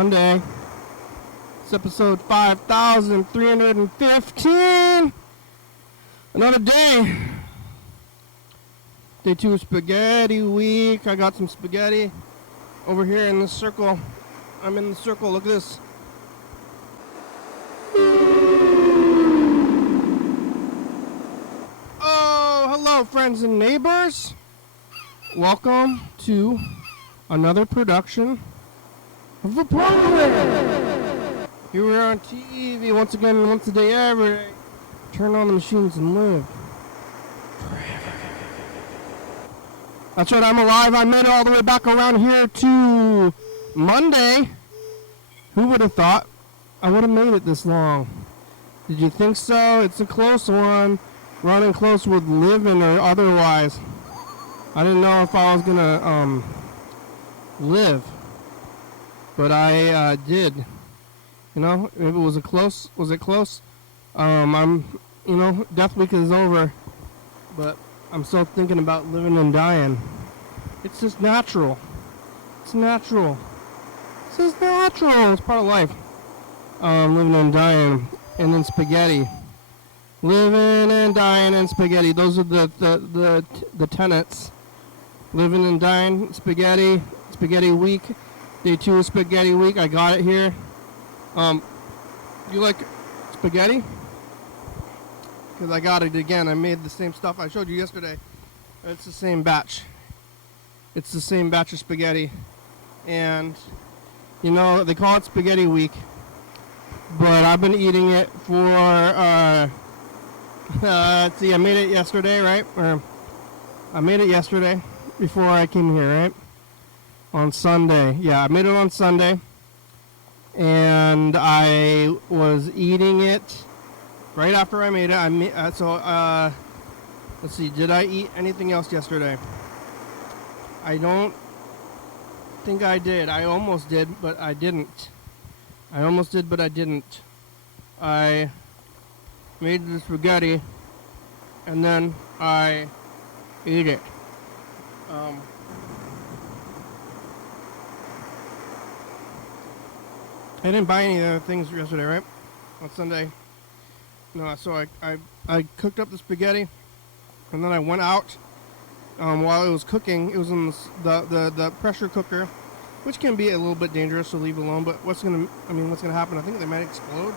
Monday. It's episode 5315. Another day. Day 2 of spaghetti week. I got some spaghetti over here in the circle. I'm in the circle. Look at this. Oh, hello, friends and neighbors. Welcome to another production of the program. Here we are on TV once again, once a day, every day. Turn on the machines and live. That's right, I'm alive. I made it all the way back around here to Monday. Who would have thought I would have made it this long? Did you think so? It's a close one. Running close with living or otherwise. I didn't know if I was gonna live, but I did. You know, if it was a close, was it close? Death week is over, but I'm still thinking about living and dying. It's just natural. It's natural. It's just natural. It's part of life. Living and dying, and then spaghetti. Living and dying and spaghetti. Those are the tenets. Living and dying, spaghetti week. Day 2 of spaghetti week. I got it here. You like spaghetti? Because I got it again. I made the same stuff I showed you yesterday. It's the same batch. It's the same batch of spaghetti. And, you know, they call it spaghetti week. But I've been eating it for, let's see, I made it yesterday, right? I made it yesterday before I came here, right? On Sunday. Yeah, I made it on Sunday. And I was eating it right after I made it. Let's see, did I eat anything else yesterday? I don't think I did. I almost did, but I didn't. I almost did, but I didn't. I made the spaghetti, and then I ate it. I didn't buy any other things yesterday, right? On Sunday. No, so I cooked up the spaghetti, and then I went out while it was cooking. It was in the pressure cooker, which can be a little bit dangerous, so leave it alone. But what's gonna happen? I think they might explode.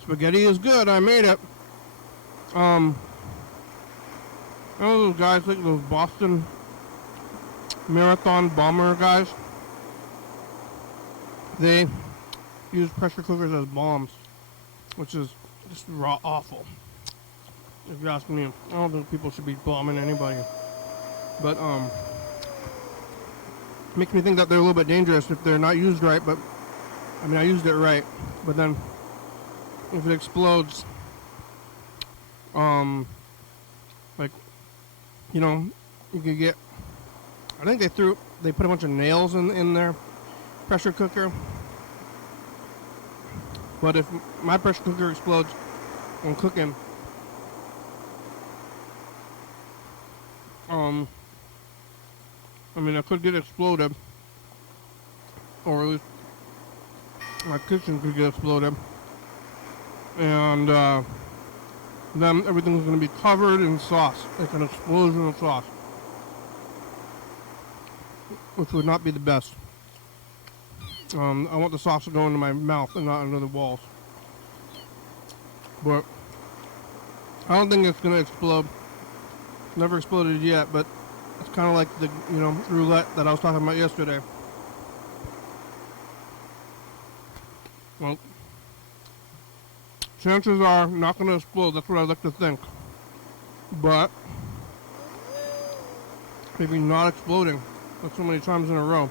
Spaghetti is good. I made it. Those guys, like those Boston Marathon bomber guys, they use pressure cookers as bombs, which is just raw awful. If you ask me, I don't think people should be bombing anybody. But makes me think that they're a little bit dangerous if they're not used right. But I mean, I used it right. But then if it explodes, like, you know, you could get. I think they put a bunch of nails in their pressure cooker. But if my pressure cooker explodes when cooking, I could get exploded, or at least my kitchen could get exploded, and then everything's going to be covered in sauce, like an explosion of sauce, which would not be the best. I want the sauce to go into my mouth and not into the walls. But I don't think it's going to explode. Never exploded yet, but it's kind of like the, roulette that I was talking about yesterday. Well, chances are not going to explode. That's what I like to think. But maybe not exploding. That's so many times in a row.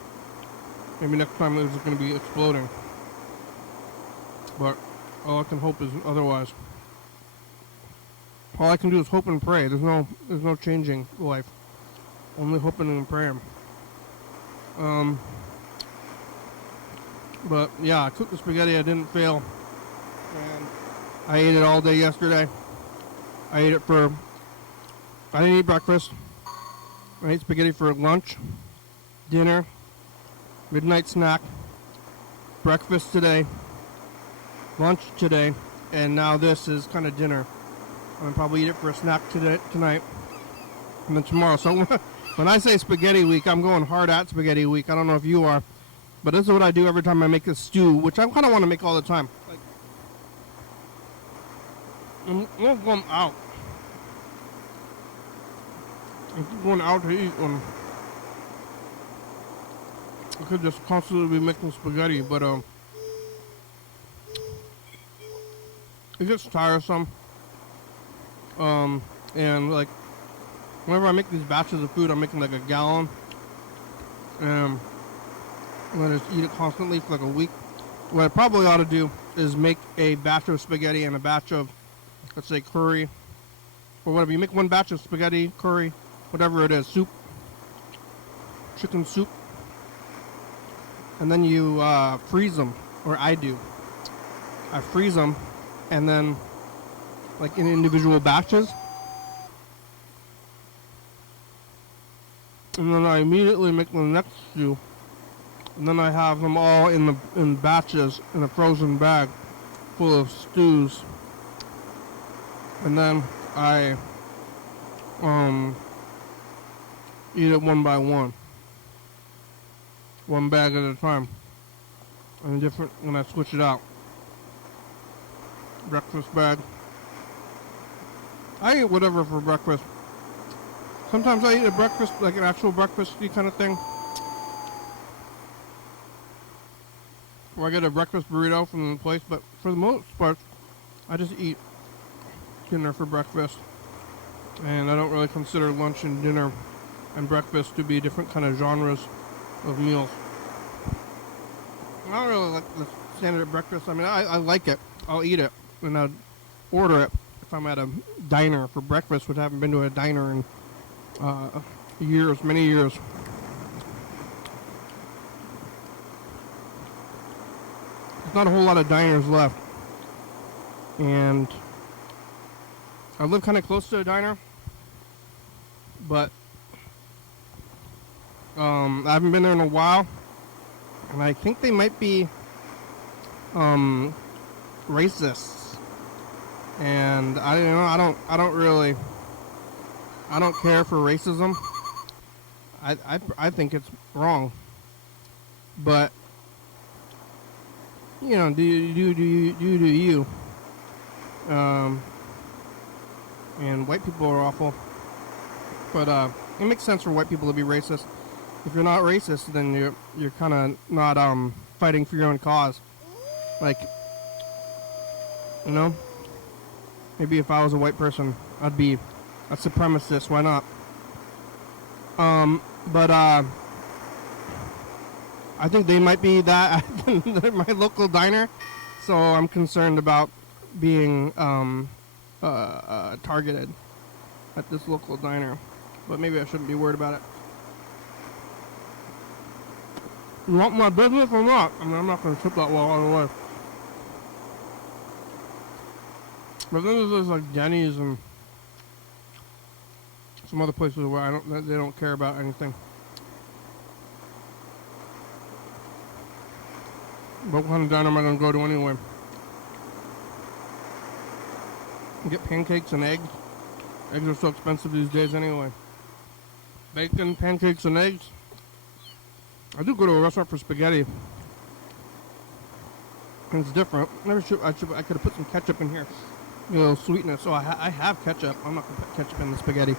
Maybe next time it's going to be exploding. But all I can hope is otherwise. All I can do is hope and pray. There's no changing life. Only hoping and praying. But yeah, I cooked the spaghetti. I didn't fail. And I ate it all day yesterday. I ate it for, I didn't eat breakfast. I ate spaghetti for lunch, dinner, midnight snack, breakfast today, lunch today, and now this is kind of dinner. I'm going to probably eat it for a snack tonight, and then tomorrow. So when I say spaghetti week, I'm going hard at spaghetti week. I don't know if you are, but this is what I do every time I make a stew, which I kind of want to make all the time. Like, I'm going out. I'm going out to eat when I could just constantly be making spaghetti, but it gets tiresome. And like whenever I make these batches of food, I'm making like a gallon, and I'm gonna just eat it constantly for like a week. What I probably ought to do is make a batch of spaghetti and a batch of, let's say, curry or whatever. You make one batch of spaghetti, curry, whatever it is, soup, chicken soup, and then you freeze them, or I do. I freeze them, and then like in individual batches, and then I immediately make the next stew, and then I have them all in batches in a frozen bag full of stews, and then I eat it one by one, one bag at a time, and different when I switch it out. Breakfast bag. I eat whatever for breakfast. Sometimes I eat a breakfast, like an actual breakfasty kind of thing, or I get a breakfast burrito from the place, but for the most part, I just eat dinner for breakfast, and I don't really consider lunch and dinner and breakfast to be different kind of genres of meals. I don't really like the standard breakfast. I mean, I like it. I'll eat it, and I'll order it if I'm at a diner for breakfast, which I haven't been to a diner in years, many years. There's not a whole lot of diners left, and I live kind of close to a diner, but I haven't been there in a while, and I think they might be racists. And I don't care for racism. I think it's wrong. But you know, do you. And white people are awful. But it makes sense for white people to be racist. If you're not racist, then you're kind of not fighting for your own cause. Like, you know, maybe if I was a white person, I'd be a supremacist. Why not? But I think they might be that at my local diner, so I'm concerned about being targeted at this local diner. But maybe I shouldn't be worried about it. You want my business or not? I mean, I'm not going to tip that well all the way. But then there's like Denny's and some other places where they don't care about anything. But what kind of diner am I going to go to anyway? Get pancakes and eggs. Eggs are so expensive these days anyway. Bacon, pancakes, and eggs. I do go to a restaurant for spaghetti. And it's different. I could have put some ketchup in here. A little sweetness. So I have ketchup. I'm not gonna put ketchup in the spaghetti.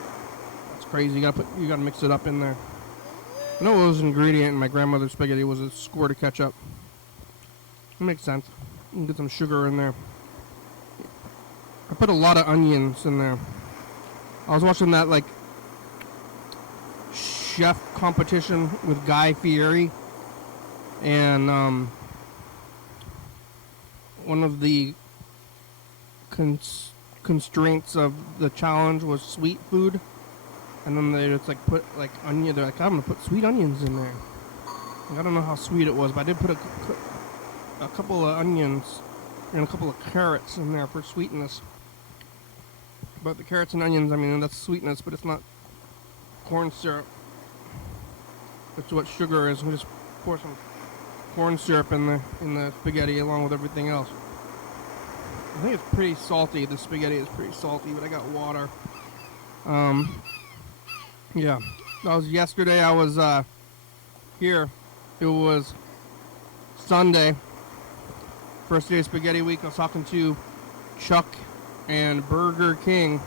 That's crazy. You gotta mix it up in there. I know what was an ingredient in my grandmother's spaghetti was a squirt of ketchup. It makes sense. You can get some sugar in there. I put a lot of onions in there. I was watching that like chef competition with Guy Fieri, and one of the constraints of the challenge was sweet food, and then they just like put like onion. They're like, I'm gonna put sweet onions in there. I don't know how sweet it was, but I did put a couple of onions and a couple of carrots in there for sweetness. But the carrots and onions, I mean, that's sweetness, but it's not corn syrup. That's what sugar is. We just pour some corn syrup in the spaghetti along with everything else. I think it's pretty salty. The spaghetti is pretty salty, but I got water. Yeah. That was yesterday. I was here. It was Sunday. First day of spaghetti week. I was talking to Chuck and Burger King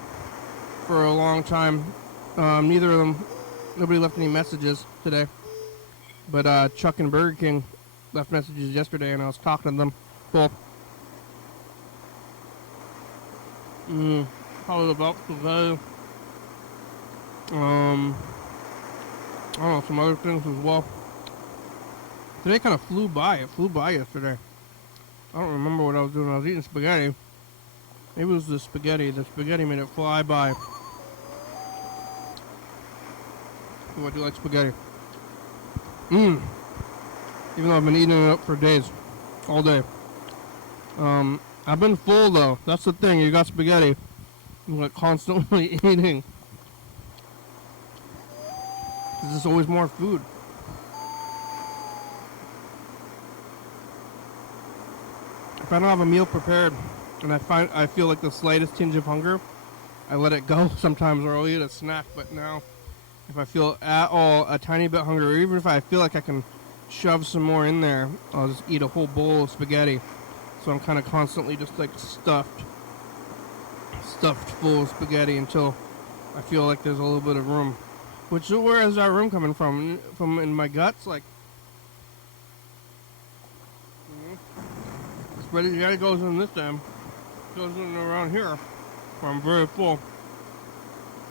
for a long time. Neither of them, nobody left any messages today. But Chuck and Burger King left messages yesterday, and I was talking to them. Cool. Probably about today. I don't know, some other things as well. Today kind of flew by. It flew by yesterday. I don't remember what I was doing. I was eating spaghetti. Maybe it was the spaghetti. The spaghetti made it fly by. Oh, I do like spaghetti. Even though I've been eating it up for days. All day. I've been full though. That's the thing. You got spaghetti. I'm like constantly eating. Because there's always more food. If I don't have a meal prepared and I feel like the slightest tinge of hunger, I let it go sometimes, or I'll eat a snack. But now, if I feel at all a tiny bit hungry, or even if I feel like I can shove some more in there, I'll just eat a whole bowl of spaghetti. So I'm kind of constantly just like stuffed full of spaghetti until I feel like there's a little bit of room. Where is that room coming from? From in my guts? Like, spaghetti goes in this end, goes in around here, where I'm very full.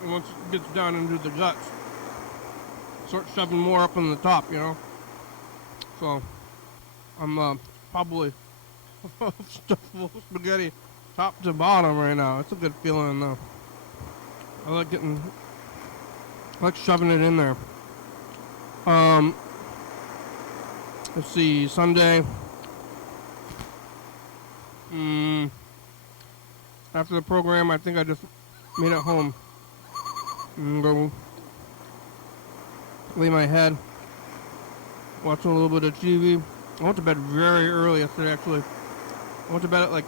And once it gets down into the guts, start shoving more up on the top, you know? So, I'm probably stuffed full of spaghetti top to bottom right now. It's a good feeling though. I like shoving it in there. Let's see, Sunday. After the program, I think I just made it home. Go lay my head, watching a little bit of TV. I went to bed very early yesterday, actually. I went to bed at like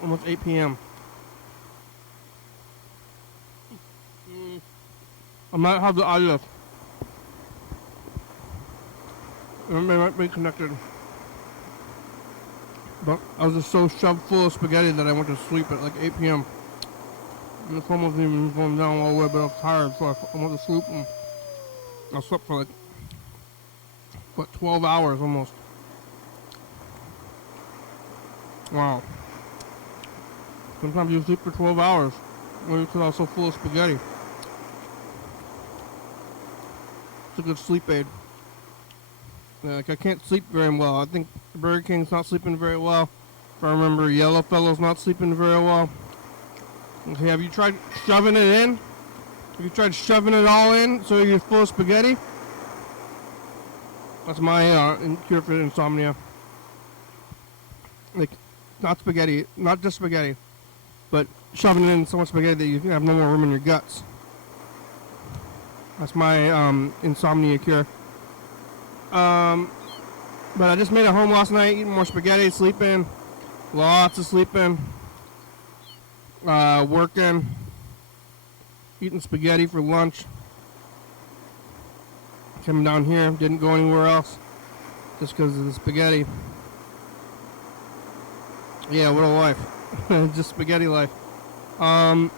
almost 8 p.m. I might have the audio. It might be connected. But I was just so shoved full of spaghetti that I went to sleep at like 8 p.m. And the phone wasn't even going down all the way, but I was tired, so I went to sleep and I slept for like, 12 hours almost. Wow. Sometimes you sleep for 12 hours. Maybe because I was so full of spaghetti. It's a good sleep aid. Like, I can't sleep very well. I think Burger King's not sleeping very well. If I remember, Yellow Fellow's not sleeping very well. Okay, have you tried shoving it in? Have you tried shoving it all in so you're full of spaghetti? That's my cure for insomnia. Like, not spaghetti, not just spaghetti, but shoving it in so much spaghetti that you have no more room in your guts. That's my insomnia cure. But I just made it home last night, eating more spaghetti, sleeping, lots of sleeping, working, eating spaghetti for lunch. Came down here, didn't go anywhere else, just because of the spaghetti. Yeah, what a life. Just spaghetti life. I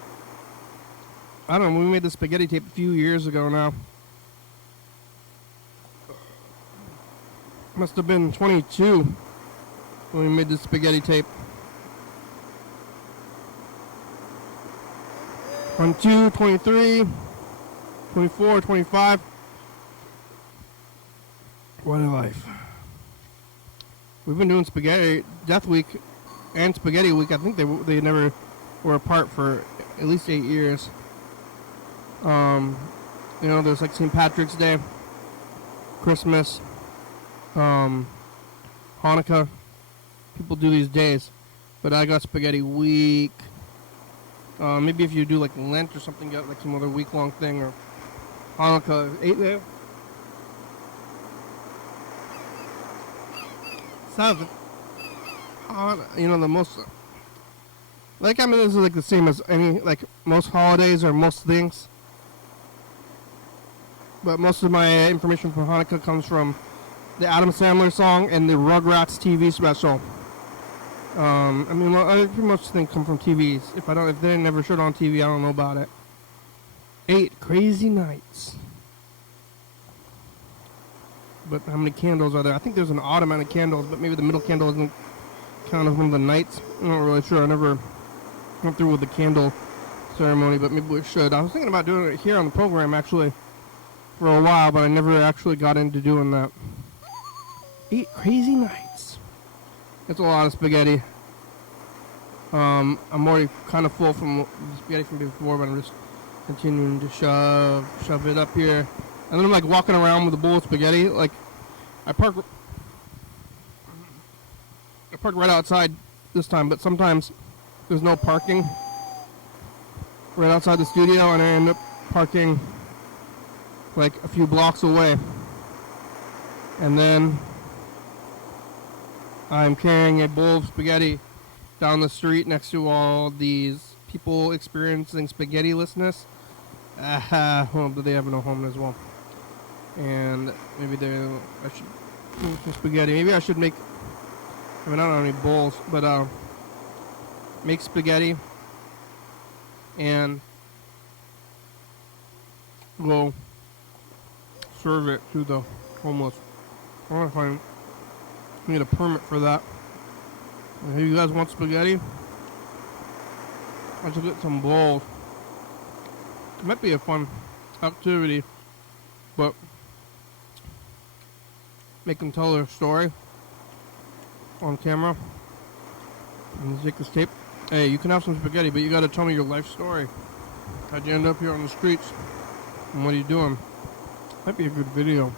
don't know, we made the spaghetti tape a few years ago now. Must have been 22 when we made the spaghetti tape. 22, 23, 24, 25. What a life. We've been doing spaghetti, Death Week and Spaghetti Week. I think they never were apart for at least 8 years. There's like St. Patrick's Day, Christmas, Hanukkah. People do these days, but I got Spaghetti Week. Maybe if you do like Lent or something, get like some other week-long thing, or Hanukkah. 8 there? 7. The most... Like, I mean, this is like the same as any, like, most holidays or most things. But most of my information for Hanukkah comes from the Adam Sandler song and the Rugrats TV special. I mean, I pretty much think come from TVs. If they never showed on TV, I don't know about it. 8 crazy nights. But how many candles are there? I think there's an odd amount of candles, but maybe the middle candle isn't counted as one of the nights. I'm not really sure. I never went through with the candle ceremony, but maybe we should. I was thinking about doing it here on the program, actually, for a while, but I never actually got into doing that. 8 crazy nights. That's a lot of spaghetti. I'm already kind of full from the spaghetti from before, but I'm just continuing to shove it up here. And then I'm like walking around with a bowl of spaghetti. Like, I park right outside this time, but sometimes there's no parking right outside the studio, and I end up parking like a few blocks away. And then I'm carrying a bowl of spaghetti down the street next to all these people experiencing spaghetti-lessness. Well, but they have no home as well. And maybe I should make some spaghetti. Maybe I should make, I mean, I don't have any bowls, but make spaghetti and go serve it to the homeless. I want to need a permit for that. If you guys want spaghetti, I should get some bowls. It might be a fun activity, but make them tell their story on camera and take this tape. Hey, you can have some spaghetti, but you got to tell me your life story. How'd you end up here on the streets? And what are you doing? Might be a good video.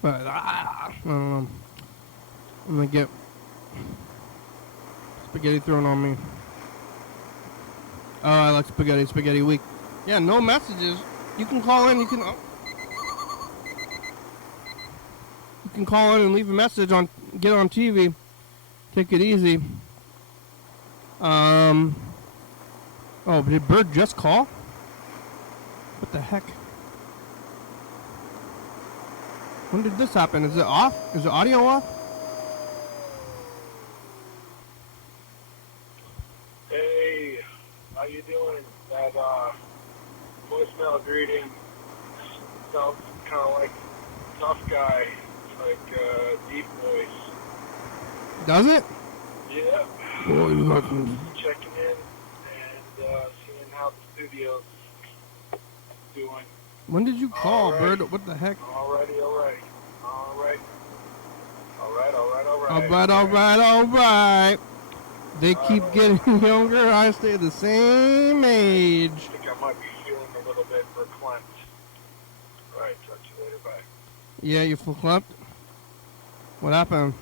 But I don't know. I'm gonna get spaghetti thrown on me. Oh, I like spaghetti week. Yeah, no messages. You can call in. You can call in and leave a message on. Get on TV. Take it easy. Oh, did Berd just call? What the heck? When did this happen? Is it off? Is the audio off? Hey, how you doing? That voicemail greeting sounds kind of like tough guy, like deep voice. Does it? Yeah. Oh, you fucking checking in and seeing how the studio's doing. When did you call, Alright. Berd? What the heck? Alright. They keep getting younger. I stay the same age. I think I might be feeling a little bit verklempt. Alright, talk to you later, bye. Yeah, you verklempt? What happened?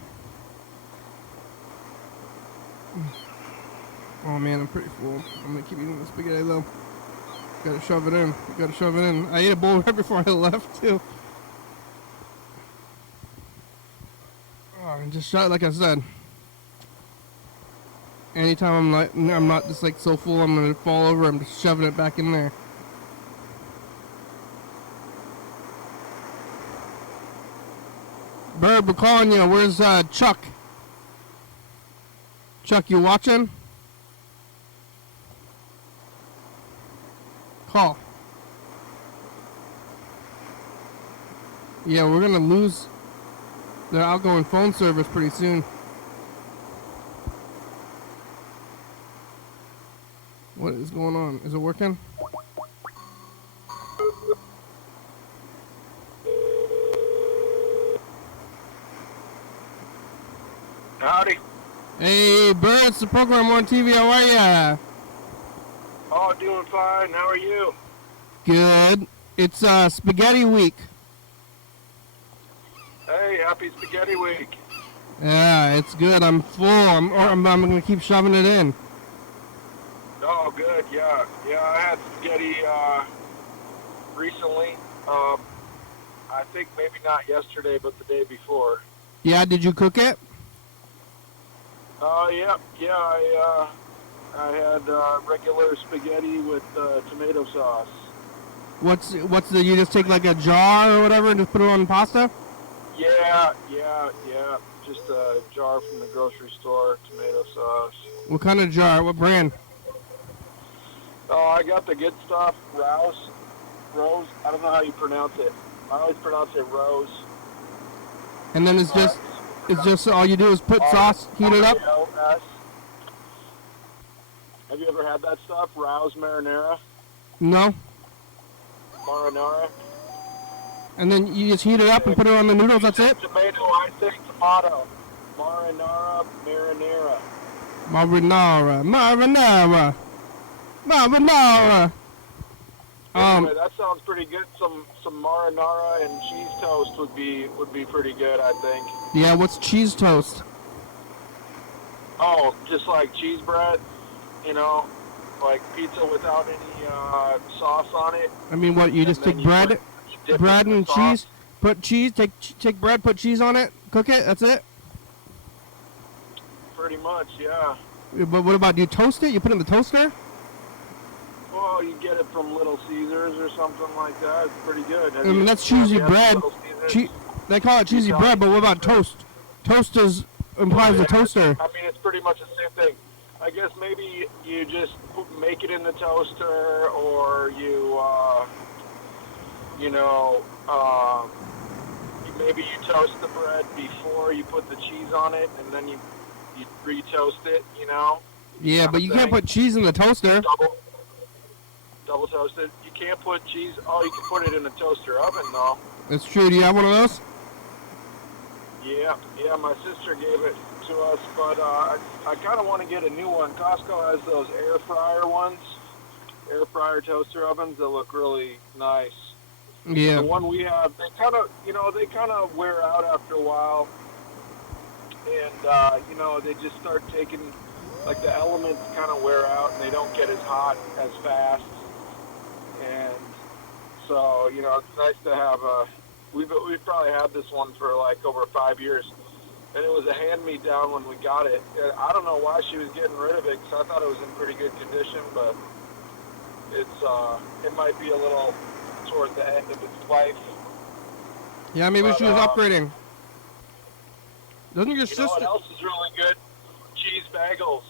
Oh man, I'm pretty full. I'm gonna keep eating the spaghetti though. Gotta shove it in. I ate a bowl right before I left too. Oh, and just shot like I said. Anytime I'm not just like so full I'm gonna fall over, I'm just shoving it back in there. Berd, we're calling you. Where's Chuck? Chuck, you watching? Call. Yeah, we're gonna lose their outgoing phone service pretty soon. What is going on? Is it working? Howdy. Hey, Berd, it's the program on TV. How are ya? Oh, doing fine. How are you? Good. It's Spaghetti Week. Hey, happy Spaghetti Week. Yeah, it's good. I'm full. I'm gonna keep shoving it in. Oh, good. Yeah, yeah. I had spaghetti recently. I think maybe not yesterday, but the day before. Yeah, did you cook it? Yeah, yeah. I had regular spaghetti with tomato sauce. What's you just take like a jar or whatever and just put it on pasta? Yeah, yeah, yeah. Just a jar from the grocery store, tomato sauce. What kind of jar? What brand? Oh, I got the good stuff, Rose. I don't know how you pronounce it. I always pronounce it Rose. And then it's just all you do is put sauce, heat it up. R-A-O-S. Have you ever had that stuff? Rouse marinara? No. Marinara? And then you just heat it up and put it on the noodles. That's it. Tomato, I say tomato. Marinara. Marinara. Anyway, that sounds pretty good. Some marinara and cheese toast would be pretty good, I think. Yeah, what's cheese toast? Oh, just like cheese bread, you know, like pizza without any sauce on it. I mean, what, you just take bread and cheese, put cheese, take bread, put cheese on it, cook it, that's it? Pretty much, yeah. But what about, do you toast it? You put it in the toaster? Well, you get it from Little Caesars or something like that. It's pretty good. I mean, that's cheesy bread. They call it cheesy bread, but what about toast? Toast implies a toaster. I mean, it's pretty much the same thing. I guess maybe you just make it in the toaster, or maybe you toast the bread before you put the cheese on it, and then you re-toast it, you know? Yeah, but you can't put cheese in the toaster. Double toasted. You can't put cheese. Oh, you can put it in a toaster oven, though. That's true. Do you have one of those? Yeah, my sister gave it to us, but I kind of want to get a new one. Costco has those air fryer ones, air fryer toaster ovens that look really nice. Yeah. The one we have, they kind of wear out after a while, and they just start taking, like, the elements kind of wear out, and they don't get as hot as fast. And so, it's nice to have we've probably had this one for like over 5 years, and it was a hand-me-down when we got it. And I don't know why she was getting rid of it, because I thought it was in pretty good condition, but it might be a little toward the end of its life. Yeah, maybe she was upgrading. Doesn't your sister... You know what else is really good? Cheese bagels.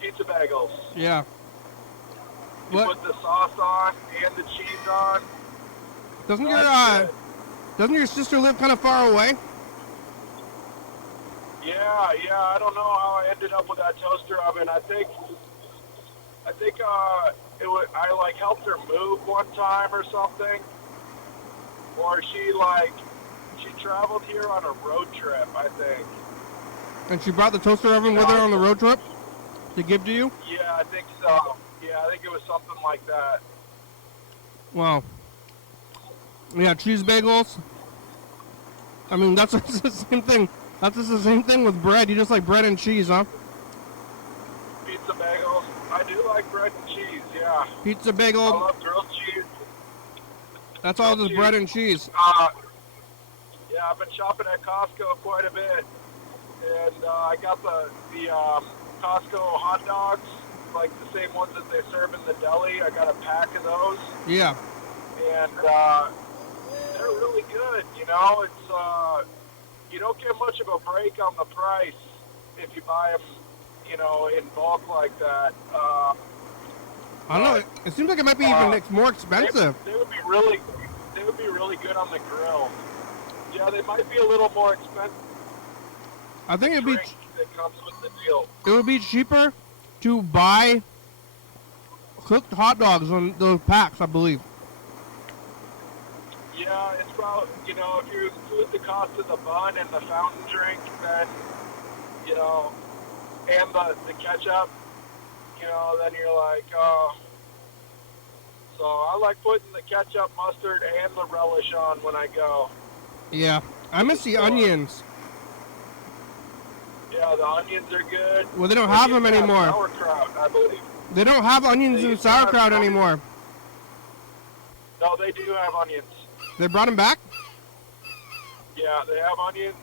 Pizza bagels. Yeah. You put the sauce on and the cheese on. Doesn't your sister live kind of far away? Yeah. I don't know how I ended up with that toaster oven. I think I like helped her move one time or something, or she traveled here on a road trip, I think. And she brought the toaster oven with her on the road trip to give to you? Yeah, I think so. Yeah, I think it was something like that. Wow. Yeah, cheese bagels. I mean, that's just the same thing. That's just the same thing with bread. You just like bread and cheese, huh? Pizza bagels. I do like bread and cheese, yeah. Pizza bagel. I love grilled cheese. That's all just bread and cheese. Yeah, I've been shopping at Costco quite a bit. And I got the Costco hot dogs, like the same ones that they serve in the deli. I got a pack of those. Yeah. And they're really good, It's you don't get much of a break on the price if you buy them, in bulk like that. I don't know. It seems like it might be even more expensive. They would be really good on the grill. Yeah, they might be a little more expensive. I think it'd be. That comes with the deal. It would be cheaper to buy cooked hot dogs on those packs, I believe. Yeah, it's about, if you include the cost of the bun and the fountain drink, then, and the ketchup, then you're like, oh. So I like putting the ketchup, mustard, and the relish on when I go. Yeah, I miss the onions. Yeah, the onions are good. Well, they don't have them anymore. Sauerkraut, I believe. They don't have onions and sauerkraut anymore. No, they do have onions. They brought them back? Yeah, they have onions.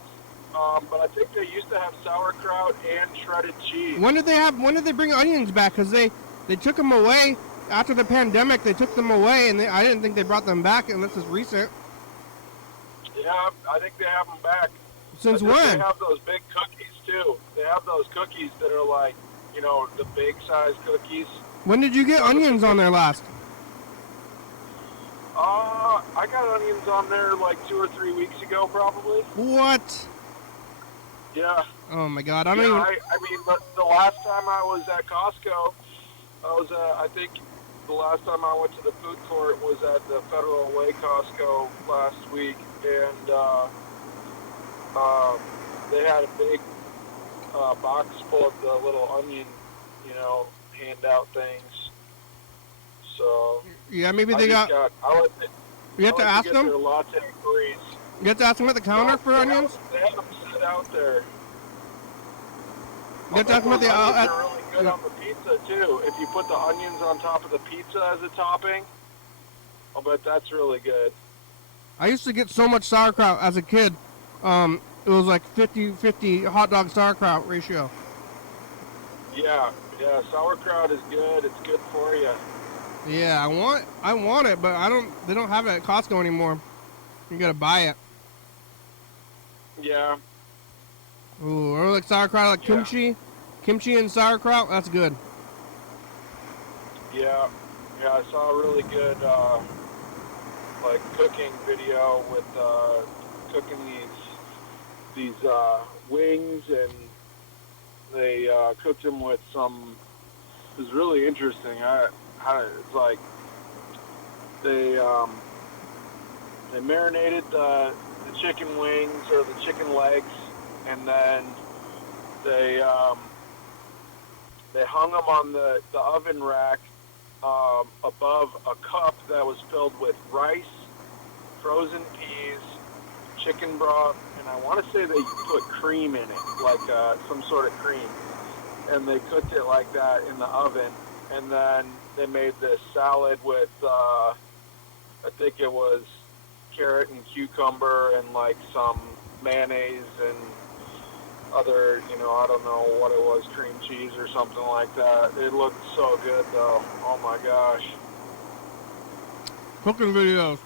But I think they used to have sauerkraut and shredded cheese. When did they bring onions back? Because they took them away after the pandemic. They took them away, and I didn't think they brought them back unless it's recent. Yeah, I think they have them back. Since when? They have those big cookies too. They have those cookies that are like, you know, the big size cookies. When did you get onions on there last? I got onions on there like 2 or 3 weeks ago, probably. What? Yeah. Oh my God! I mean, the last time I was at Costco, I think the last time I went to the food court was at the Federal Way Costco last week, and they had a big box full of the little onion, you know, handout things. So yeah, maybe they got. You have to ask them. Their latte freeze. You have to ask them at the counter for onions. They have them set out there. You have to ask them at the. They're really good on the pizza too. If you put the onions on top of the pizza as a topping, I'll bet that's really good. I used to get so much sauerkraut as a kid. It was like 50-50 hot dog sauerkraut ratio. Yeah, sauerkraut is good. It's good for you. Yeah, I want it, but they don't have it at Costco anymore. You gotta buy it. Yeah. Ooh, or like sauerkraut, like kimchi. Kimchi and sauerkraut, that's good. Yeah, I saw a really good like cooking video with cooking these wings, and they cooked them with some. It was really interesting. It's like they marinated the chicken wings or the chicken legs, and then they hung them on the oven rack above a cup that was filled with rice, frozen peas, chicken broth, and I want to say they put cream in it, like some sort of cream, and they cooked it like that in the oven, and then they made this salad with I think it was carrot and cucumber and like some mayonnaise and other, you know, I don't know what it was, cream cheese or something like that. It looked so good though. Oh my gosh. Cooking videos.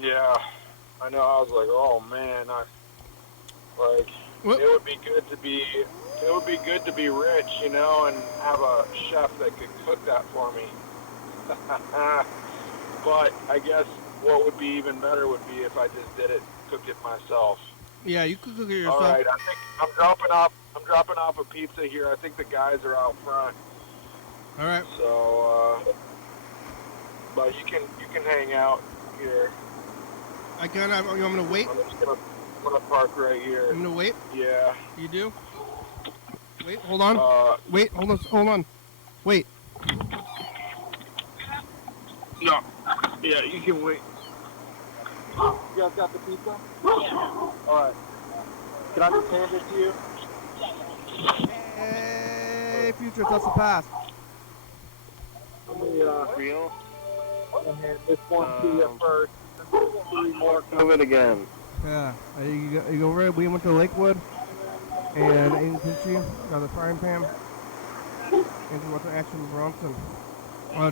Yeah. I know. I was like, oh man, it would be good to be rich, you know, and have a chef that could cook that for me. But I guess what would be even better would be if I just cooked it myself. Yeah, you could cook it yourself. All right, I think I'm dropping off a pizza here. I think the guys are out front. All right. So, but you can hang out here. You want me to wait? I'm gonna park right here. I'm gonna wait. Yeah. You do? Wait, hold on. Wait, hold on. Wait. No. Yeah, you can wait. You guys got the pizza? Yeah. Alright. Can I just hand it to you? Hey, future, that's the past. Let me, real? I'll hand this one to you first. 3 more coming again. Yeah. You go over it. We went to Lakewood and ate in Kimchi, got the frying pan, and went to Action Bronson.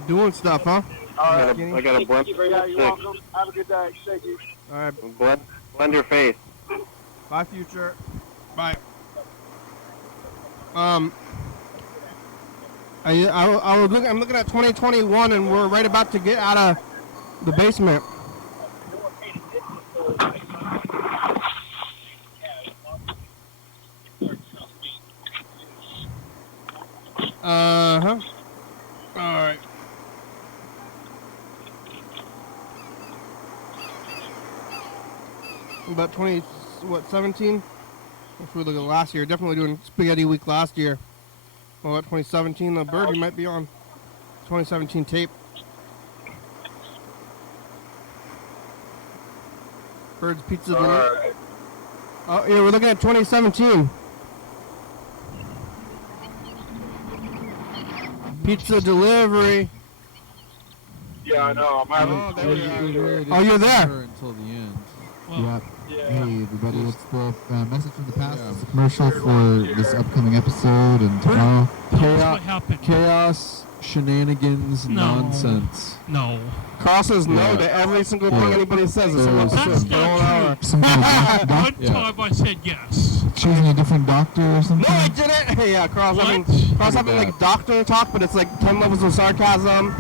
Doing stuff, huh? Alright, I got a blend. Yeah, you're welcome. Have a good day. Thank you. Alright. Blend your face. Bye, future. Bye. I'm looking at 2021, and we're right about to get out of the basement. Uh-huh. Alright. About 17? If we look at last year, definitely doing Spaghetti Week last year. Well, at 2017, the Berd, you might be on 2017 tape. Bird's Pizza. Alright. Oh, yeah, we're looking at 2017. Pizza delivery. Yeah, I know. I'm having. Oh, there we are. We really Oh, you're didn't see there. her until the end. Yep. Yeah. Hey, everybody, it's the message from the past. Yeah. It's a commercial for this upcoming episode and tomorrow. That's what happened. Chaos, shenanigans, No. nonsense. No. Carl says no Yeah. to every single thing anybody says. It's That's episode. not Some kind of One time I said yes. choosing a different doctor or something. No, I didn't. Hey, yeah, Carl's having Pretty like bad. doctor talk, but it's like 10 levels of sarcasm.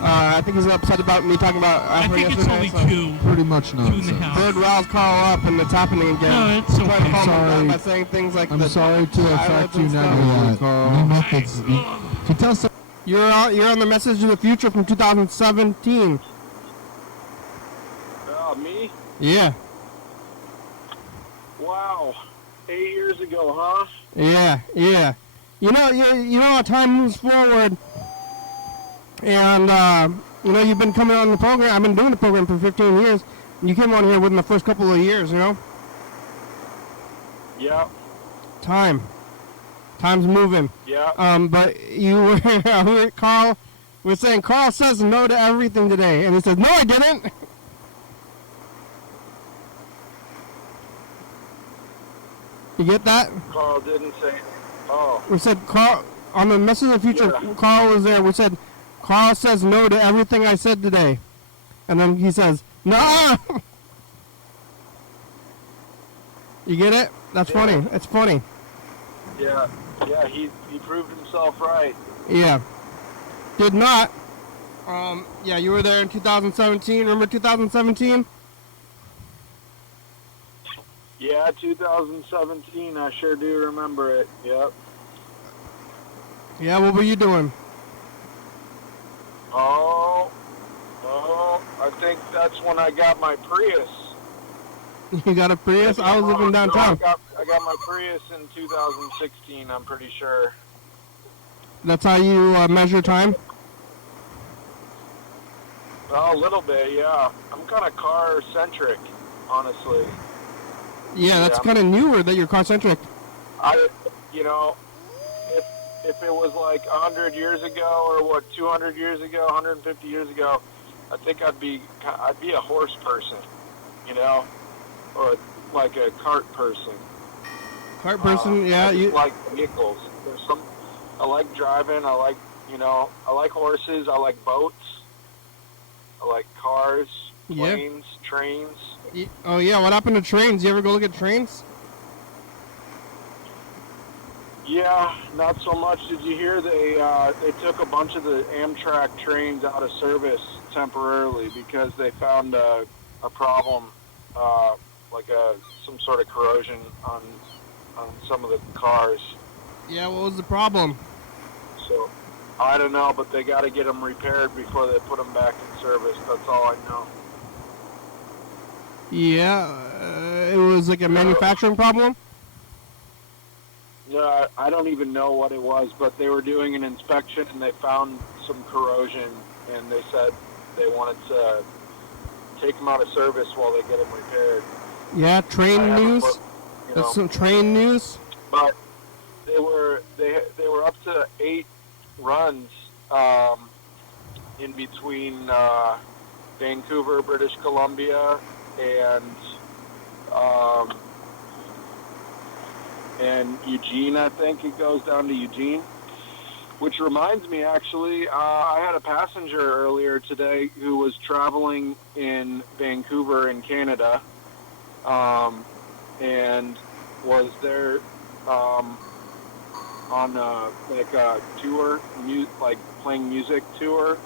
I think he's upset about me talking about I Africa think it's yesterday. only two. Pretty much and a nonsense. half. Bird riles Carl up, and it's happening again. No, it's Trying to okay. calm him Sorry. down by saying things like I'm the sorry to affect eyelids you and stuff. negatively, New Carl. methods. If you tell someone You're on the message of the future from 2017. Me? Yeah, Wow. 8 years ago, huh? yeah. You know how time moves forward, and you've been coming on the program. I've been doing the program for 15 years. And you came on here within the first couple of years. Yeah. Time's moving. Yeah. But you were Carl. We're saying Carl says no to everything today, and he says no, I didn't. You get that? Carl didn't say. Oh. We said Carl on the message of the future. Yeah. Carl was there. We said Carl says no to everything I said today, and then he says no. You get it? That's Yeah. funny. It's funny. Yeah. Yeah. He proved himself right. Yeah. Did not. Yeah, you were there in 2017. Remember 2017? Yeah, 2017. I sure do remember it. Yep. Yeah, what were you doing? Oh, I think that's when I got my Prius. You got a Prius? I was living No, downtown. I got my Prius in 2016, I'm pretty sure. That's how you measure time? Well, a little bit, yeah. I'm kind of car-centric, honestly. Yeah, that's Yeah. kind of newer that you're car-centric. If it was like 100 years ago or 200 years ago, 150 years ago, I think I'd be a horse person, or like a cart person. Cart person, yeah. I just You like vehicles. I like driving. I like horses. I like boats. I like cars, Yeah. planes, trains. Oh yeah, what happened to trains? You ever go look at trains? Yeah, not so much. Did you hear they took a bunch of the Amtrak trains out of service temporarily because they found a problem, some sort of corrosion on some of the cars. Yeah, what was the problem? So I don't know, but they got to get them repaired before they put them back in service. That's all I know. Yeah, it was like a manufacturing problem? Yeah, I don't even know what it was, but they were doing an inspection and they found some corrosion, and they said they wanted to take them out of service while they get them repaired. Yeah, train I haven't news? looked, That's some train news? But they were up to 8 runs in between Vancouver, British Columbia, and Eugene. I think it goes down to Eugene. Which reminds me, actually, I had a passenger earlier today who was traveling in Vancouver in Canada, and was there on a tour, playing music tour,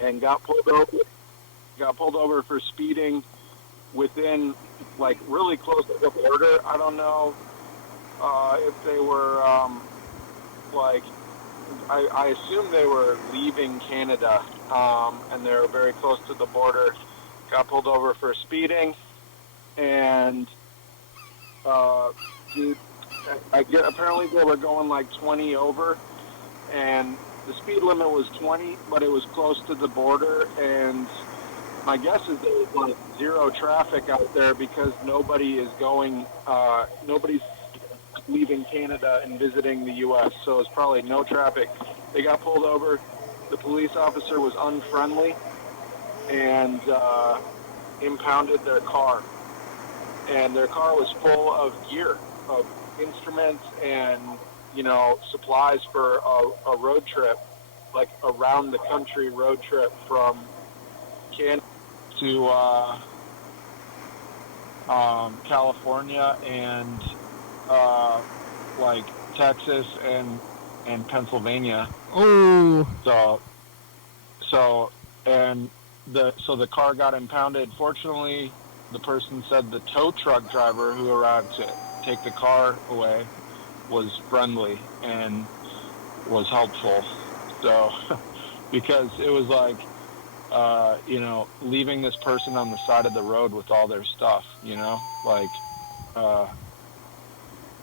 and got pulled over for speeding within, really close to the border. I don't know if they were, I assume they were leaving Canada, and they were very close to the border. Got pulled over for speeding, and apparently they were going 20 over, and the speed limit was 20, but it was close to the border, and my guess is there's like zero traffic out there because nobody's leaving Canada and visiting the U.S., so it's probably no traffic. They got pulled over. The police officer was unfriendly and impounded their car. And their car was full of gear, of instruments and, supplies for a road trip, like around the country road trip from Canada to California and like Texas and Pennsylvania. Oh. So the car got impounded. Fortunately, the person said the tow truck driver who arrived to take the car away was friendly and was helpful. So, because it was like, leaving this person on the side of the road with all their stuff,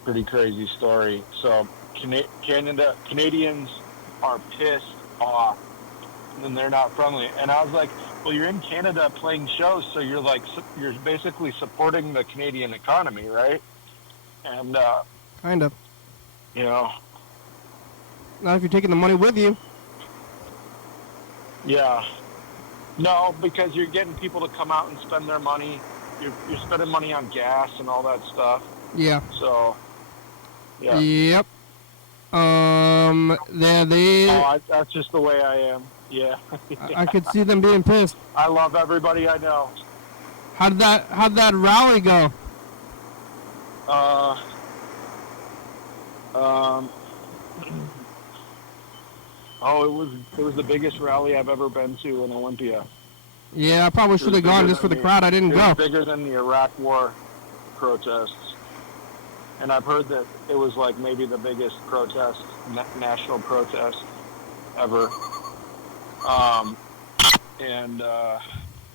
pretty crazy story. So Canadians are pissed off and they're not friendly. And I was like, well, you're in Canada playing shows, so you're basically supporting the Canadian economy, right? And kind of. Not if you're taking the money with you. Yeah. No, because you're getting people to come out and spend their money. You're spending money on gas and all that stuff. Yeah. So. Yeah. Yep. That's just the way I am. Yeah. I could see them being pissed. I love everybody I know. How'd that rally go? It was the biggest rally I've ever been to in Olympia. Yeah, I probably should have gone just for the crowd. I didn't go. It was bigger than the Iraq War protests. And I've heard that it was like maybe the biggest protest, national protest ever.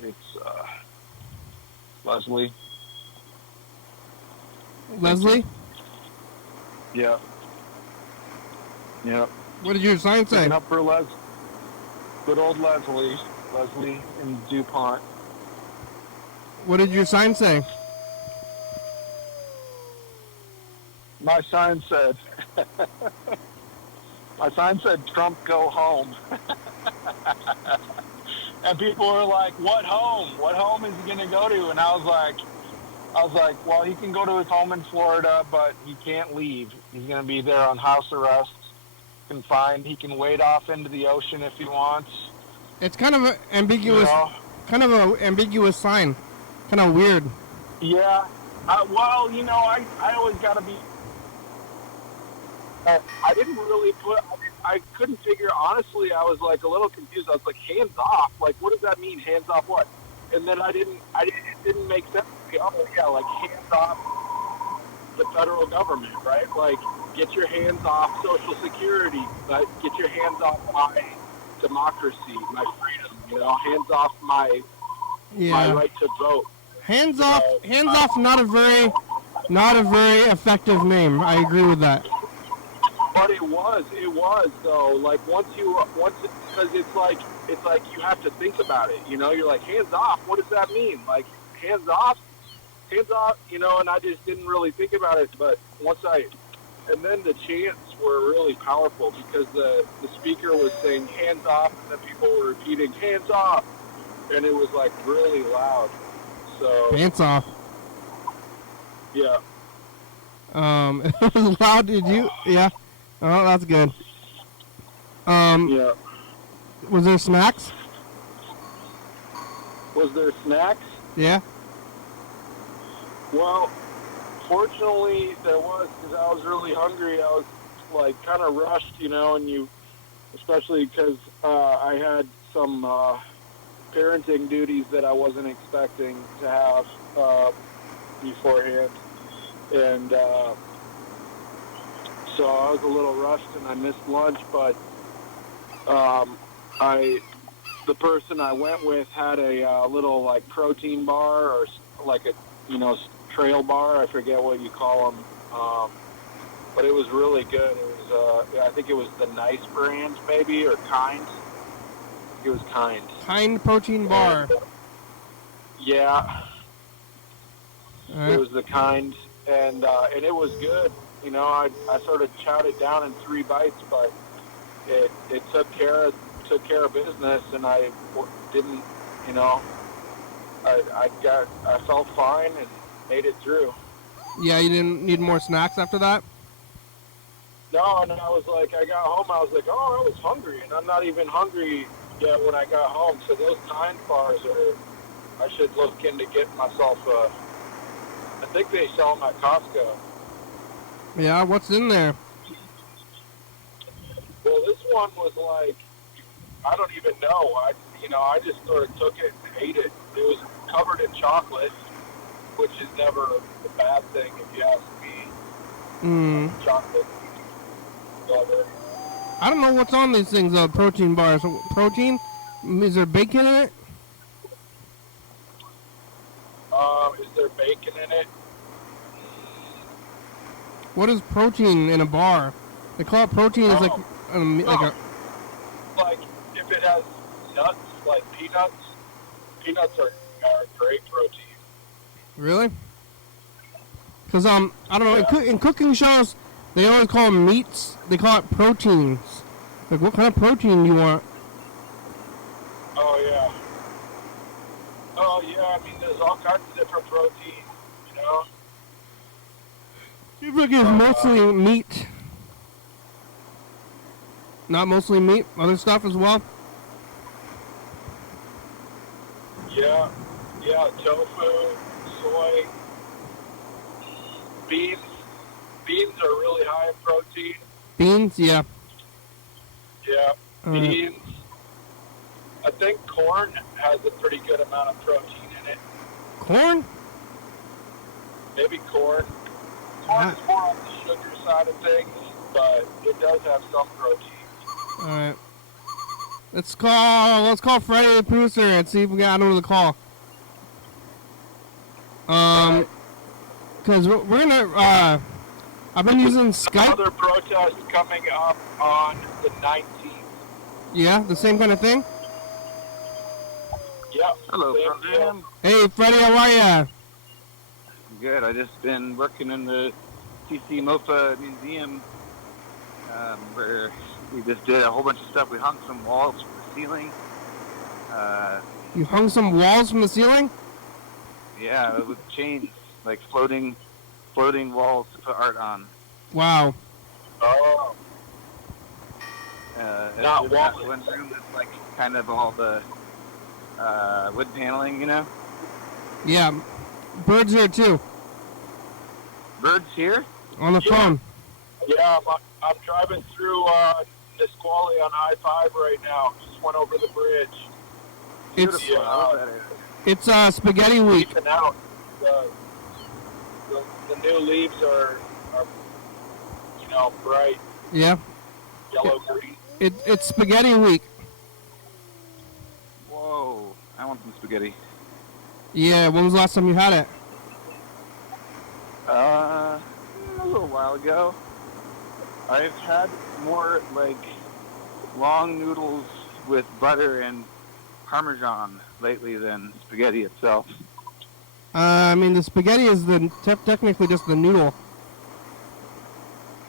It's Leslie. Leslie? Yeah. Yeah. What did your sign say? Up for good old Leslie in DuPont. What did your sign say? My sign said, Trump, go home. And people were like, what home? What home is he going to go to? And I was like, well, he can go to his home in Florida, but he can't leave. He's going to be there on house arrest, confined. He can wade off into the ocean if he wants. It's kind of an ambiguous, sign. Kind of weird. Yeah. I always got to be. I didn't really I couldn't figure, honestly, I was like a little confused. I was like, hands off? Like, what does that mean, hands off what? And then it didn't make sense to me. Oh, yeah, like, hands off the federal government, right? Like, get your hands off Social Security. Get your hands off my democracy, my freedom, hands off my right to vote. Hands off, not a very effective name. I agree with that. But it was though. Like because it's like you have to think about it. You're like, hands off. What does that mean? Like, hands off. And I just didn't really think about it. But and then the chants were really powerful because the speaker was saying hands off, and then people were repeating hands off, and it was like really loud. So hands off. Yeah. It was loud. Did you? Yeah. Oh, that's good. Yeah. Was there snacks? Was there snacks? Yeah. Well, fortunately there was, because I was really hungry. I was like kind of rushed, and especially because I had some parenting duties that I wasn't expecting to have beforehand, and so I was a little rushed and I missed lunch, but the person I went with had a little like protein bar or like a trail bar. I forget what you call them, but it was really good. It was I think it was the Nice brand maybe, or Kind. It was Kind. Kind protein bar. Yeah, All it right. was the kind, and it was good. You know, I sort of chowed it down in 3 bites, but it took care of business, and I didn't, you know, I felt fine and made it through. Yeah, you didn't need more snacks after that? No, and I was like, I got home, I was like, oh, I was hungry, and I'm not even hungry yet when I got home. So those Kind bars I should look into getting myself I think they sell them at Costco. Yeah, what's in there? Well, this one was like, I don't even know. I just sort of took it and ate it. It was covered in chocolate, which is never a bad thing if you ask me. Chocolate. Butter. I don't know what's on these things, protein bars. Protein? Is there bacon in it? Is there bacon in it? What is protein in a bar? They call it protein as like a... Like if it has nuts, like peanuts. Peanuts are great protein. Really? Because, I don't know, in cooking shows, they always call them meats. They call it proteins. Like, what kind of protein do you want? Oh, yeah. Oh, yeah, I mean, there's all kinds of different proteins, you know? You think it's mostly meat. Not mostly meat, other stuff as well? Yeah, tofu, soy, beans. Beans are really high in protein. Beans, yeah. Yeah, beans. I think corn has a pretty good amount of protein in it. Corn? Maybe corn. Corn is more on the sugar side of things, but it does have some protein. All right. Let's call Freddie the producer and see if we got onto the call. Because we're gonna I've been using Skype. Another protest coming up on the 19th. Yeah, the same kind of thing. Yep. Hello, same program. deal. Hey, Freddie, how are ya? Good. I just been working in the TC MOFA Museum, where we just did a whole bunch of stuff. We hung some walls from the ceiling. You hung some walls from the ceiling? Yeah, with chains, like floating walls to put art on. Wow. Oh. Not Not that walls. one room that's like kind of all the wood paneling, you know. Yeah. Bird's here too. Bird's here. On the Yeah. phone. Yeah, I'm driving through Nisqually on I-5 right now. Just went over the bridge. It's Beautiful. I love that area. it's spaghetti week. Leafing out. The new leaves are bright Yeah. yellow-green. It's spaghetti week. Whoa! I want some spaghetti. Yeah. When was the last time you had it? A little while ago. I've had more like long noodles with butter and Parmesan lately than spaghetti itself. I mean, the spaghetti is technically just the noodle.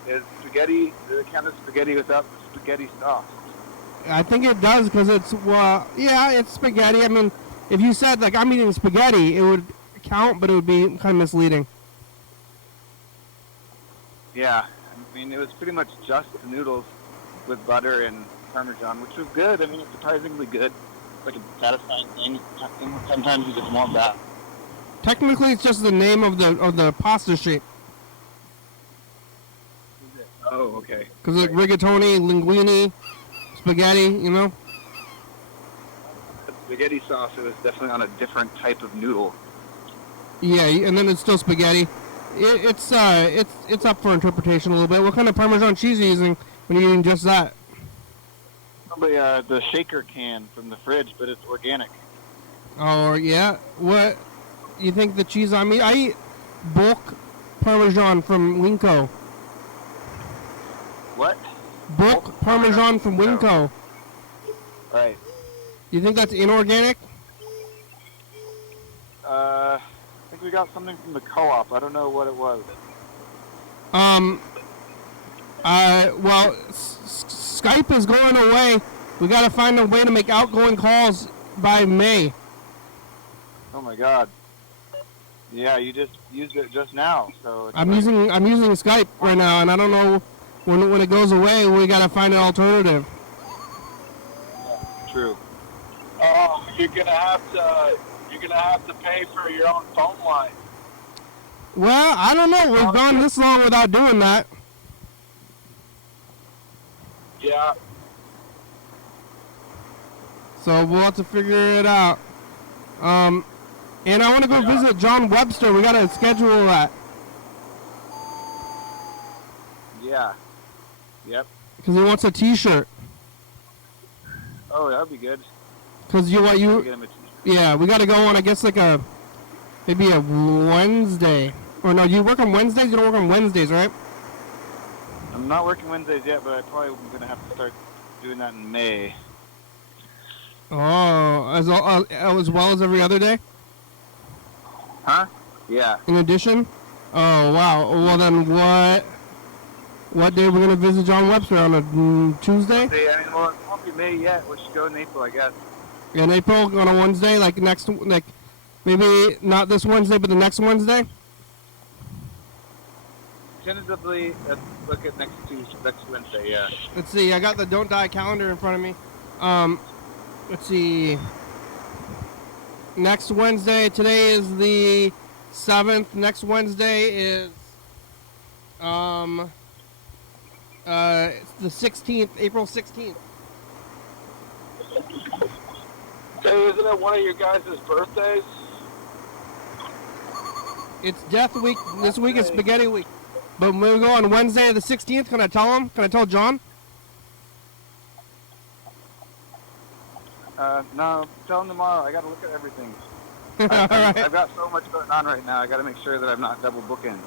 Is spaghetti, does it count as spaghetti without the spaghetti sauce? I think it does because it's it's spaghetti. I mean, if you said like I'm eating spaghetti, it would count, but it would be kind of misleading. Yeah, I mean, it was pretty much just the noodles with butter and Parmesan, which was good. I mean, it's surprisingly good. It's like a satisfying thing. Sometimes you just want that. Technically, it's just the name of the pasta shape. Oh, okay. Because like rigatoni, linguine, spaghetti, you know. The spaghetti sauce, it was definitely on a different type of noodle. Yeah, and then it's still spaghetti. It's up for interpretation a little bit. What kind of Parmesan cheese are you using when you're eating just that? Probably the shaker can from the fridge, but it's organic. Oh yeah. What you think the cheese I eat bulk Parmesan from Winco. What? Bulk Parmesan from Winco. Right. You think that's inorganic? I think we got something from the co-op. I don't know what it was. Well, Skype is going away. We gotta find a way to make outgoing calls by May. Oh my God. Yeah, you just used it just now, so. It's I'm using Skype right now, and I don't know when it goes away. We gotta find an alternative. True. Oh, you're gonna have to pay for your own phone line. Well, I don't know. We've gone this long without doing that. Yeah. So we'll have to figure it out. And I want to go visit John Webster. We gotta schedule that. Yeah. Yep. Because he wants a T-shirt. Oh, that'd be good. Because Get him a t-shirt. yeah, we gotta go on. I guess maybe a Wednesday. Or no, you work on Wednesdays. You don't work on Wednesdays, right? I'm not working Wednesdays yet, but I probably am gonna have to start doing that in May. Oh, as well as every other day. Huh? Yeah. In addition. Oh wow. Well then, what day we're gonna visit John Webster on a Tuesday? See, I mean, well, it won't be May yet. We should go in April, I guess. In April on a Wednesday, like maybe not this Wednesday, but the next Wednesday. Tentatively, let's look at next Wednesday. Yeah. Let's see. I got the Don't Die calendar in front of me. Let's see. Next Wednesday. Today is the 7th. Next Wednesday is it's the 16th, April 16th. Hey, isn't it one of your guys' birthdays? It's Death Week. This week is Spaghetti Week. But when we go on Wednesday the 16th, can I tell him? Can I tell John? No, tell him tomorrow. I gotta look at everything. All right. I've got so much going on right now. I gotta make sure that I'm not double booking.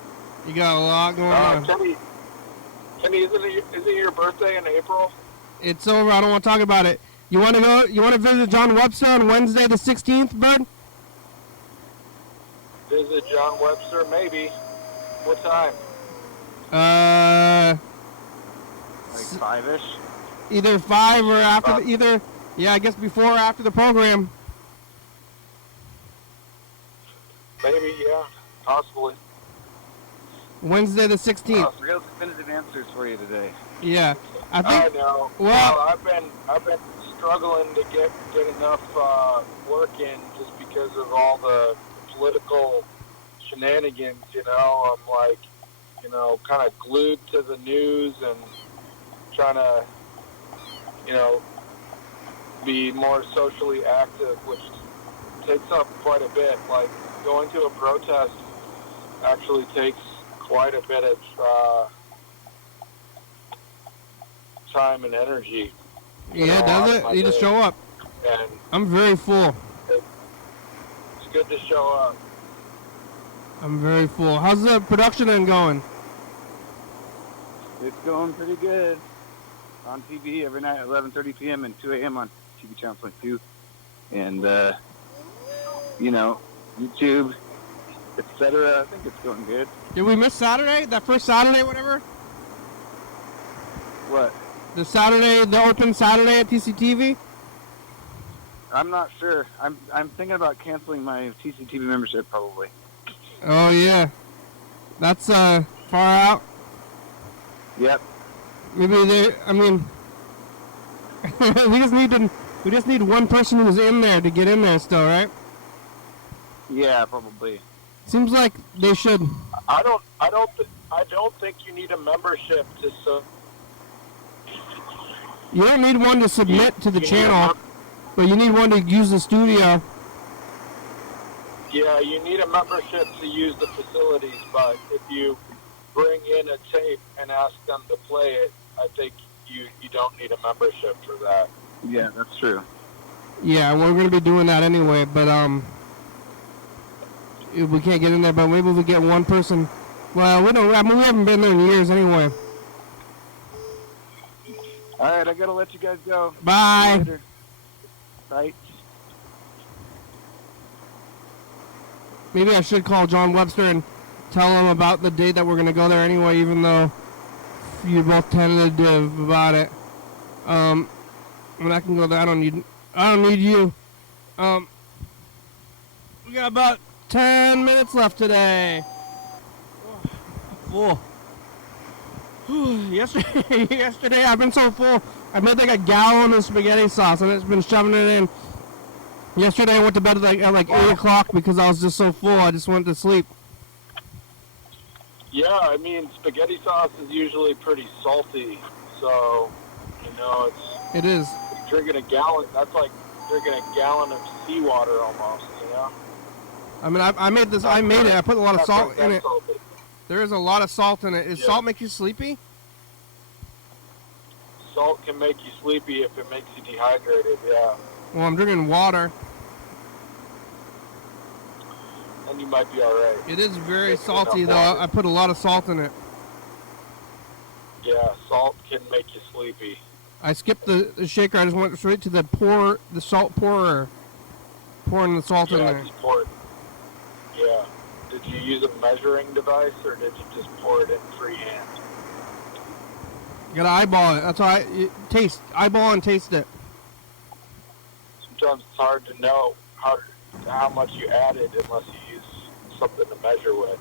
You got a lot going on. Kenny, isn't it your birthday in April? It's over. I don't want to talk about it. You want to go? You want to visit John Webster on Wednesday the 16th, Berd? Visit John Webster, maybe. What time? Like 5-ish. Either 5 or after. Yeah, I guess before or after the program. Maybe, yeah, possibly. Wednesday the 16th. Oh, real definitive answers for you today. Yeah, I I think. know. Well, I've been struggling to get enough work in just because of all the political shenanigans. I'm like, kind of glued to the news and trying to, be more socially active, which takes up quite a bit. Like going to a protest actually takes quite a bit of time and energy. yeah, does it? You just show up. And I'm very full. it's good to show up. I'm very full. How's the production end going? It's going pretty good. On TV every night at 11:30 p.m. and 2 a.m. on TV Channel 22. And, YouTube, etc. I think it's going good. Did we miss Saturday? That first Saturday, whatever? What? The open Saturday at TCTV? I'm not sure. I'm thinking about canceling my TCTV membership probably. Oh, yeah. That's far out. Yep. Maybe we just need one person who's in there to get in there still, right? Yeah, probably. Seems like they should. I don't think you need a membership to. You don't need one to submit to the channel, but you need one to use the studio. Yeah, you need a membership to use the facilities, but if you bring in a tape and ask them to play it, I think you don't need a membership for that. Yeah, that's true. Yeah, we're going to be doing that anyway, but if we can't get in there, but maybe we get one person. Well, we haven't been there in years anyway. All right, I got to let you guys go. Bye. See you later. Bye. maybe I should call John Webster and tell him about the date that we're gonna go there anyway, even though you're both tentative about it. When I can go there, I don't need you. We got about 10 minutes left today. Full. Yesterday I've been so full. I made like a gallon of spaghetti sauce and it's been shoving it in. Yesterday I went to bed at like 8 o'clock because I was just so full. I just went to sleep. Yeah, I mean, spaghetti sauce is usually pretty salty, so, It is. drinking a gallon, that's like drinking a gallon of seawater almost, I mean, I made this. I made it. I put a lot of salt in it. Salty. There is a lot of salt in it. Does salt make you sleepy? Salt can make you sleepy if it makes you dehydrated, yeah. Well, I'm drinking water. Then you might be alright. It is very Drinking salty, enough though. water. I put a lot of salt in it. Yeah, salt can make you sleepy. I skipped the shaker. I just went straight to the salt pourer. Pouring the salt in Yeah, there. just pour it. Yeah. Did you use a measuring device or did you just pour it in freehand? You gotta eyeball it. That's why taste. Eyeball and taste it. Sometimes it's hard to know how much you added unless you use something to measure with.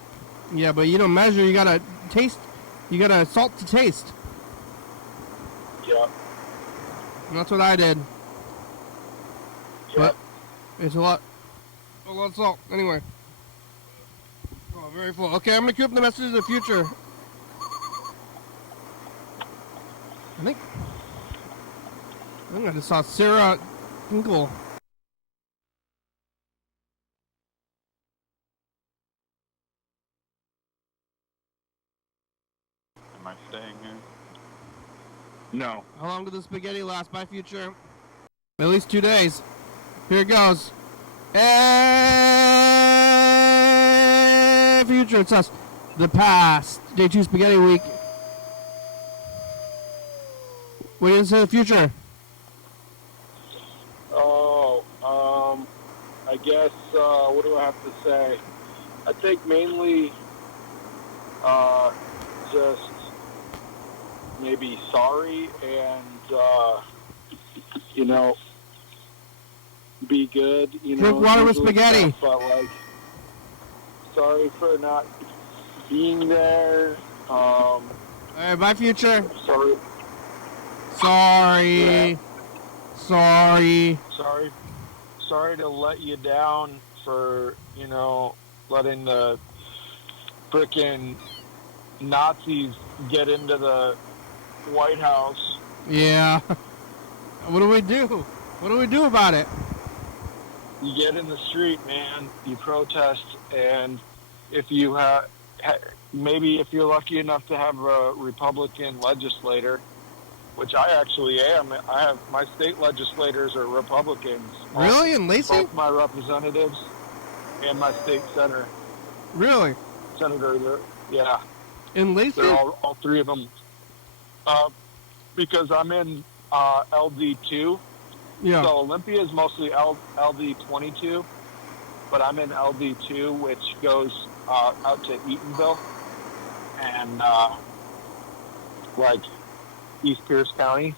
Yeah, but you don't measure. You gotta taste. You gotta salt to taste. Yeah. And that's what I did. Yeah. But it's a lot of salt. Anyway. Oh, very full. Okay, I'm gonna queue up the messages of the future. I think I just saw Sarah Hinkle. Am I staying here? No. How long did the spaghetti last? Bye, future. At least 2 days. Here it goes. Hey, future, it's us. The past. Day 2 spaghetti week. What do you say the future? Oh, I guess, what do I have to say? I think mainly, just maybe sorry and, be good, Drink water with usually spaghetti. stuff, but like, sorry for not being there. Alright, bye, future. Sorry. Sorry. Yeah. Sorry. Sorry to let you down for, letting the frickin' Nazis get into the White House. Yeah. What do we do? What do we do about it? You get in the street, man. You protest, and if you maybe if you're lucky enough to have a Republican legislator, which I actually am, I have my state legislators are Republicans. Really? In Lacey? Both my representatives and my state senator. Really? Senator, yeah. In Lacey? They're all three of them. Because I'm in LD2. Yeah. So Olympia is mostly LD22, but I'm in LD2, which goes out to Eatonville and like East Pierce County.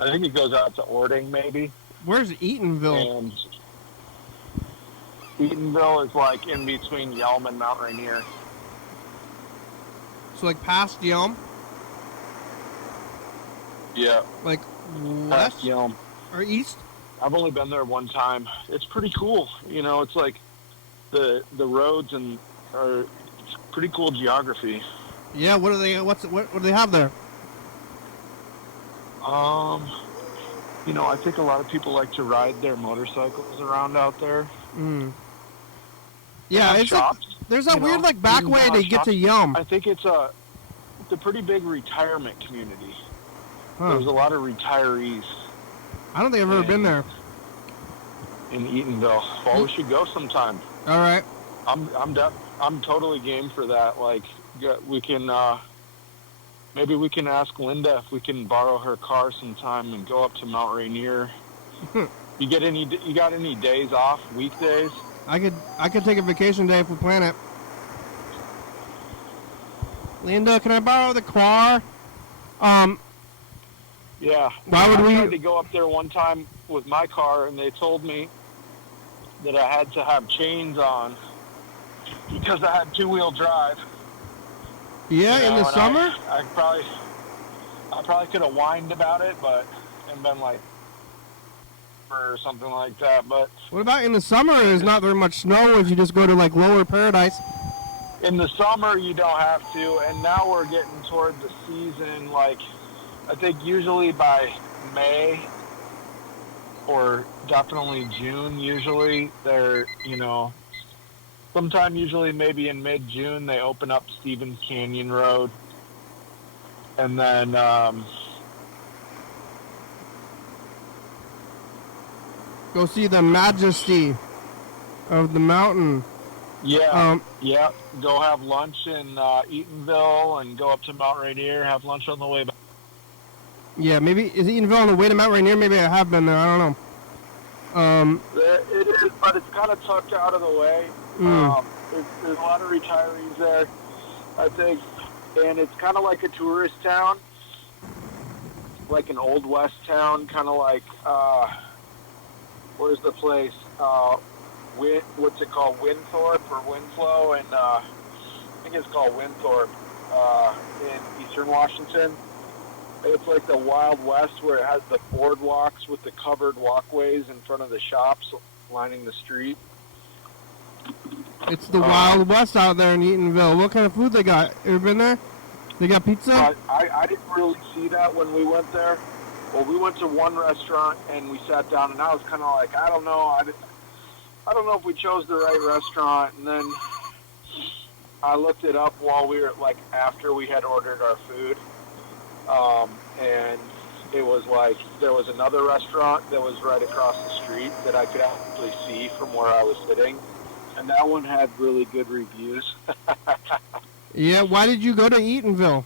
I think it goes out to Ording, maybe. Where's Eatonville? And Eatonville is like in between Yelm and Mount Rainier. So like past Yelm? Yeah. Like Past west Yelm. or east? I've only been there one time. It's pretty cool. It's like the roads and it's pretty cool geography. Yeah. What do they? What do they have there? I think a lot of people like to ride their motorcycles around out there. Mm. Yeah, it's like, shops. there's that weird like back way to get to Yelm. I think it's a pretty big retirement community. Huh. There's a lot of retirees I don't think I've ever been there. in Eatonville. Well, we should go sometime. All right. I'm totally game for that. Like, we can maybe we can ask Linda if we can borrow her car sometime and go up to Mount Rainier. You got any days off? Weekdays? I could take a vacation day if we plan it. Linda, can I borrow the car? Yeah. Why would I we- tried to go up there one time with my car, and they told me that I had to have chains on because I had two-wheel drive. Yeah, You in know, the and summer? I probably could have whined about it, and been like, or something like that. But What about in the summer? There's not very much snow if you just go to like Lower Paradise. in the summer, you don't have to. And now we're getting toward the season. Like, I think usually by May or definitely June, usually they're, sometime usually maybe in mid-June, they open up Stevens Canyon Road. And then, Go see the majesty of the mountain. yeah, go have lunch in Eatonville and go up to Mount Rainier, have lunch on the way back. Yeah, maybe is Eatonville on the way to Mount Rainier? Maybe I have been there. I don't know. It is, but it's kind of tucked out of the way. There's a lot of retirees there, I think, and it's kind of like a tourist town, like an Old West town, kind of like, where's the place? What's it called? Winthorpe or Winslow? And I think it's called Winthorpe in eastern Washington. It's like the Wild West where it has the boardwalks with the covered walkways in front of the shops lining the street. It's the Wild West out there in Eatonville. What kind of food they got? Ever been there? They got pizza? I didn't really see that when we went there. Well, we went to one restaurant and we sat down, and I was kind of like, I don't know. I don't know if we chose the right restaurant. And then I looked it up while we were, like, after we had ordered our food. And it was like there was another restaurant that was right across the street that I could actually see from where I was sitting. And that one had really good reviews. Yeah, why did you go to Eatonville?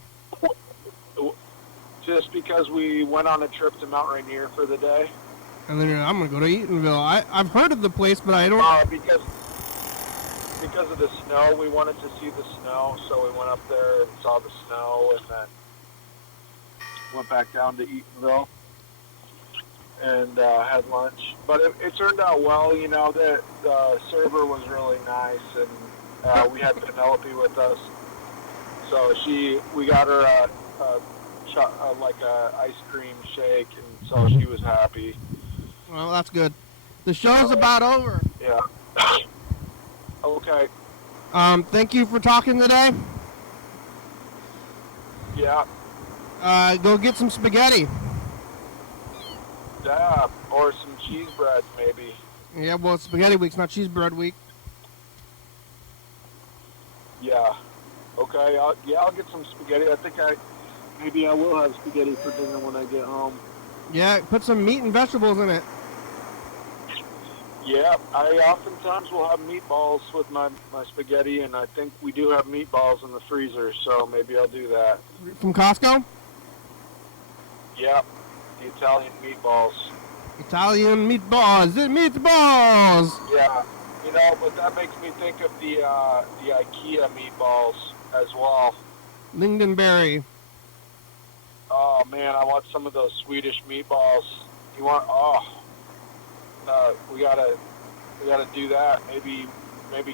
Just because we went on a trip to Mount Rainier for the day. And then I'm going to go to Eatonville. I've heard of the place, but I don't... Because of the snow, we wanted to see the snow, so we went up there and saw the snow, and then went back down to Eatonville and had lunch. But it turned out well. The server was really nice, and we had Penelope with us. So we got her like a ice cream shake, and so she was happy. Well, that's good. The show's about over. Yeah. Okay. Thank you for talking today. Yeah. Go get some spaghetti. Yeah, or some cheese bread, maybe. Yeah, well, it's spaghetti week's not cheese bread week. Yeah. Okay. I'll get some spaghetti. I think maybe I will have spaghetti for dinner when I get home. Yeah, put some meat and vegetables in it. Yeah, I oftentimes will have meatballs with my spaghetti, and I think we do have meatballs in the freezer, so maybe I'll do that. From Costco? Yeah, the Italian meatballs. Italian meatballs. Meatballs! Yeah, but that makes me think of the IKEA meatballs as well. Lingonberry. Oh man, I want some of those Swedish meatballs. You want? We gotta do that. Maybe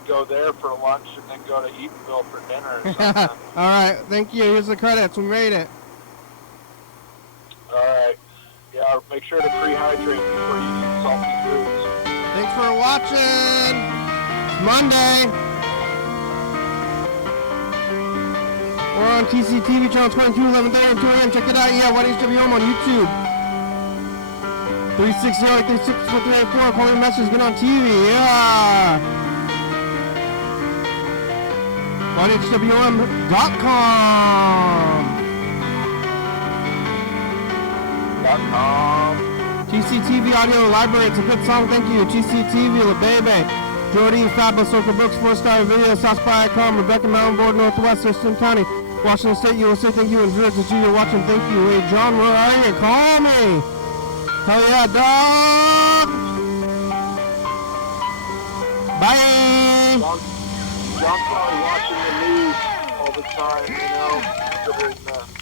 go there for lunch and then go to Eatonville for dinner or something. All right, thank you. Here's the credits. We made it. All right. Yeah, make sure to pre-hydrate before you eat salty foods. Thanks for watching. It's Monday. We're on TCTV channel 22, 11:30 and 2 a.m. Check it out. Yeah, YDHWM on YouTube. 360-836-4384. Call me a message. Get on TV. Yeah. YDHWM.com. TCTV Audio Library. It's a good song. Thank you. TCTV, La Bebe. Jordy, Fabulous Circle Books, 4-star video, Southspy.com, Rebecca Mountain Board, Northwest, Thurston County, Washington State, USA. Thank you. And viewers that you're watching. Thank you. Hey, John, where are you? Call me. Hell yeah, dog. Bye. John's probably watching the news all the time, considering